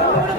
Oh,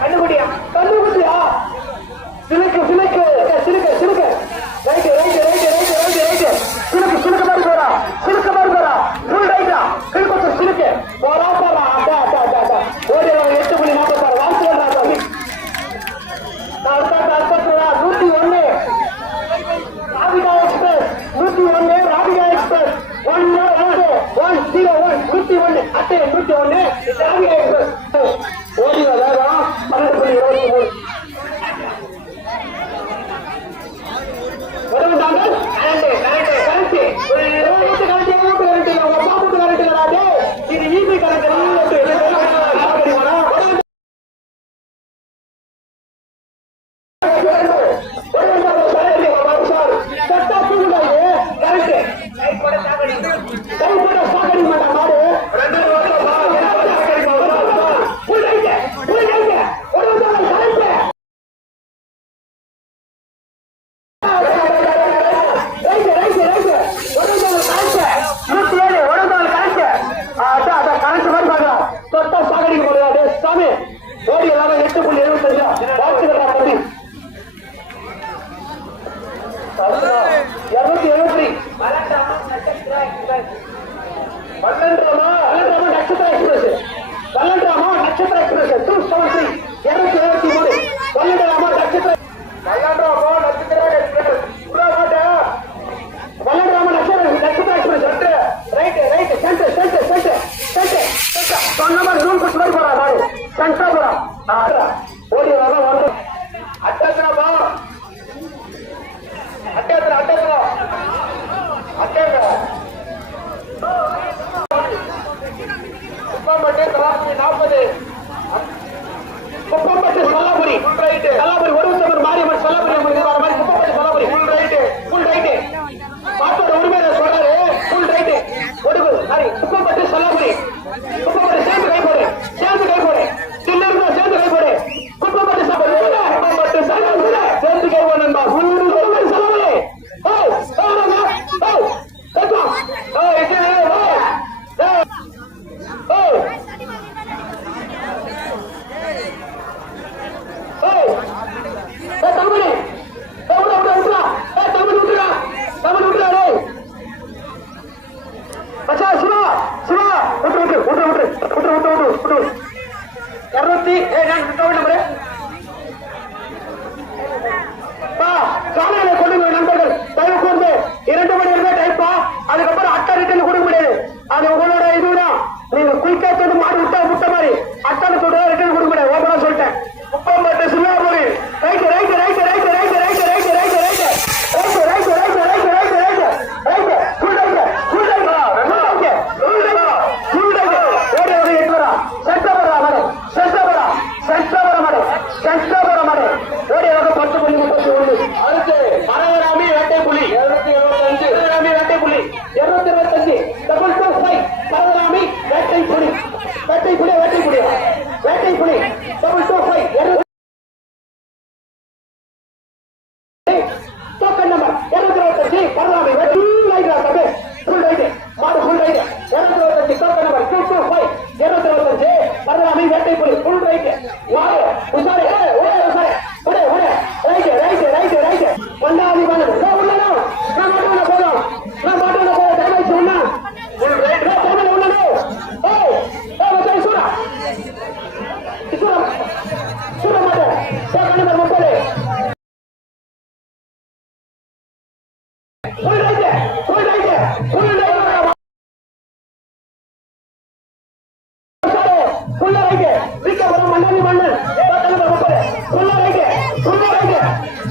கண்டுபிடியா? கண்டுபிடியா? சிலுக்கு சிலுக்கு. சிலுக்கு சிலுக்கு. Right right right right right right சிலுக்கு சிலுக்கு மாதிரி போறா. சிலுக்கு மாதிரி போறா. ஃபுல் ரைட்டா கீழ் கொஞ்சம் சிலுக்கு. போறா போறா. அட்டா அட்டா அட்டா அட்டா ஓடி அவங்க எட்டு மணி நாற்பது பாரு வாழ்த்து வரா தம்பி நூத்தி ஒன்னு ராபிகா எக்ஸ்பிரஸ் நூத்தி ஒன்னு ராபிகா எக்ஸ்பிரஸ் ஒன்னு ஒன் ஜீரோ ஒன் நூத்தி ஒன்னு அட்டை நூத்தி ஒன்னு ராபிகா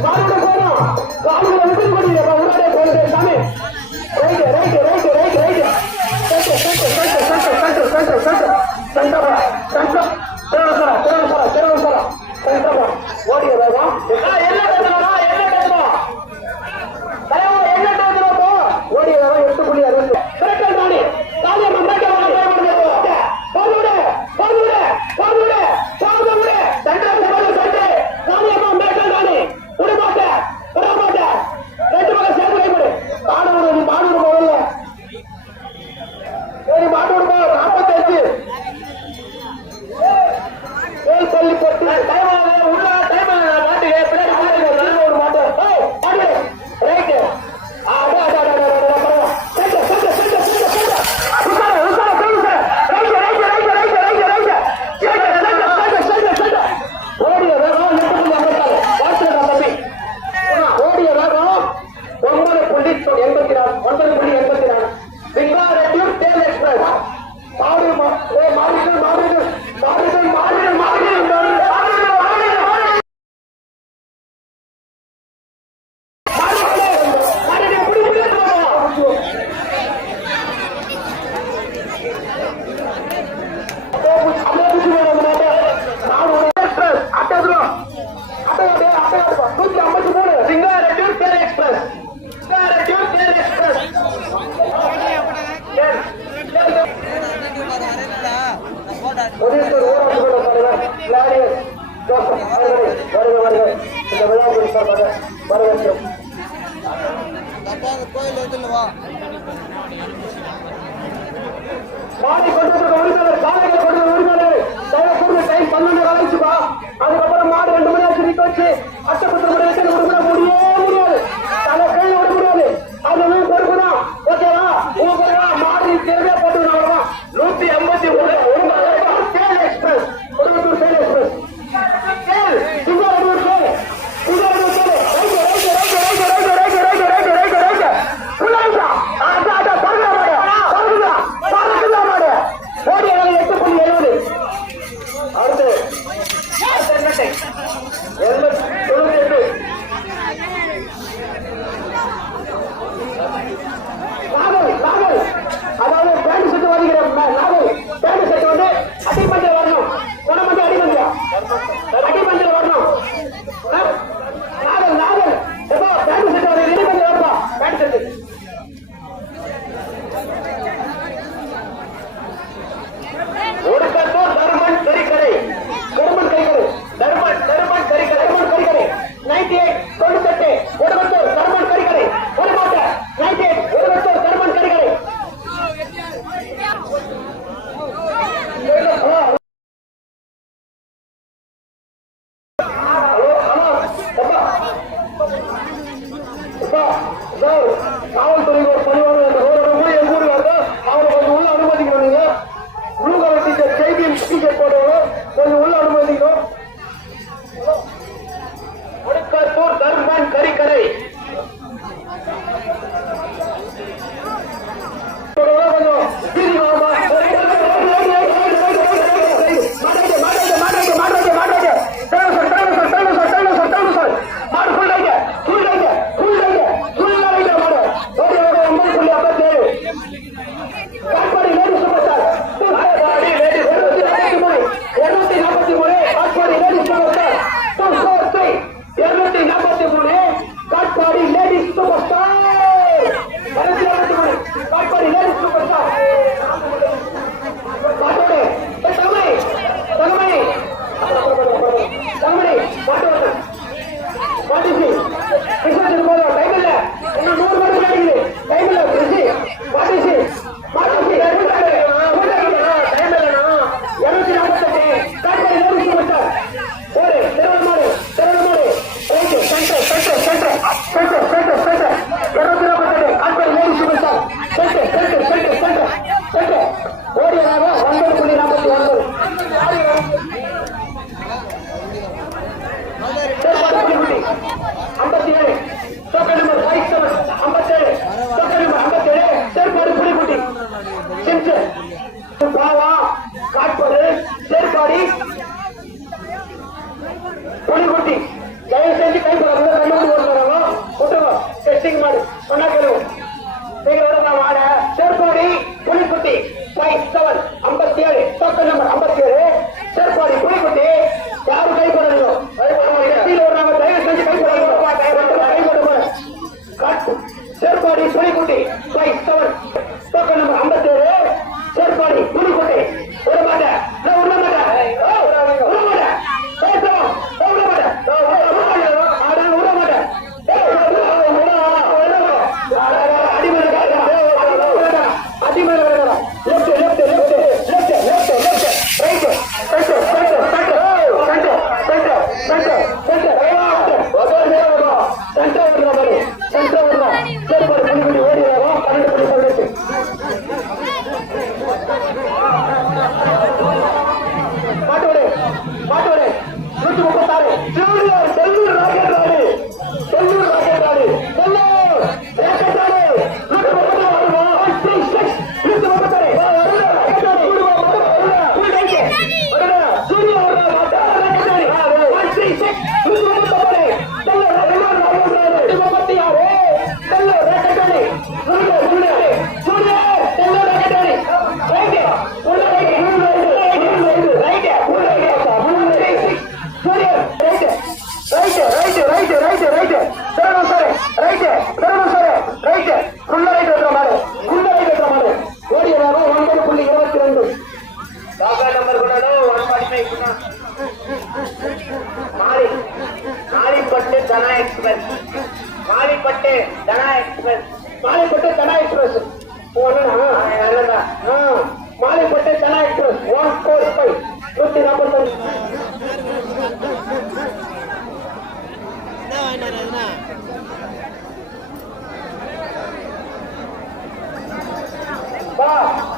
Vai, Catarina! Vai,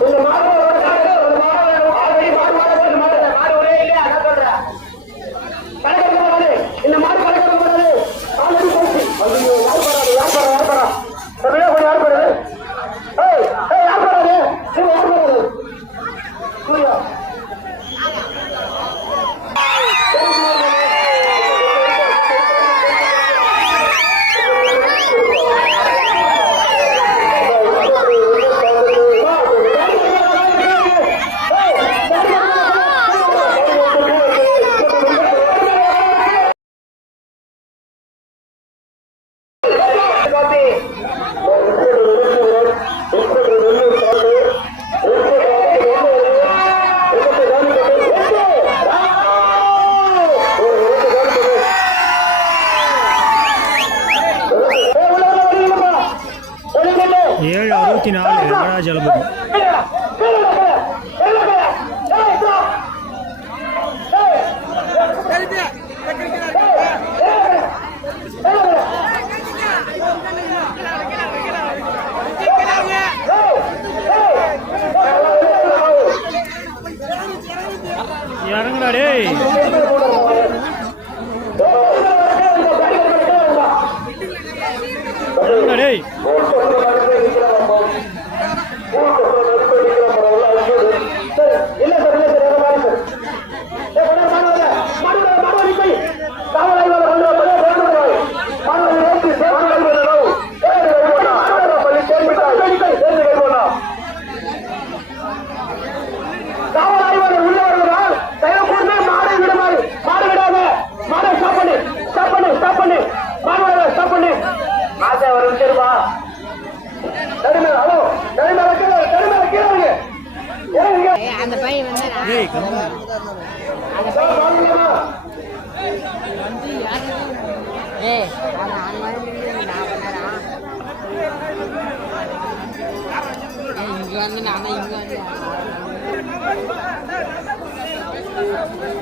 இந்த மாதிரி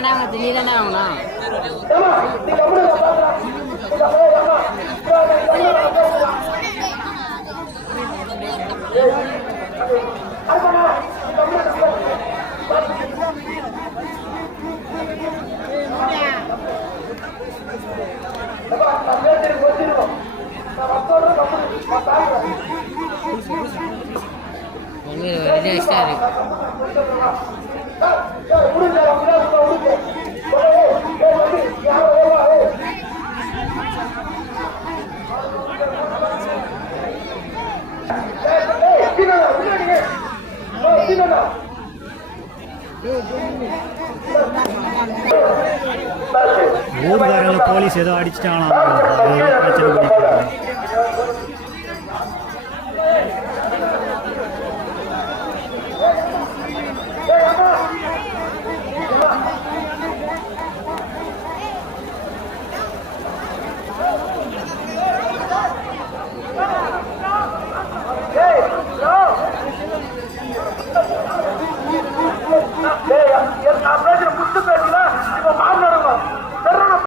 நானாடா அவன் தண்ணி தானே ஆகணும் ஏம்மா, நீ கம்முனு இருக்க നിഷേധം അടിച്ചിട്ടാണ്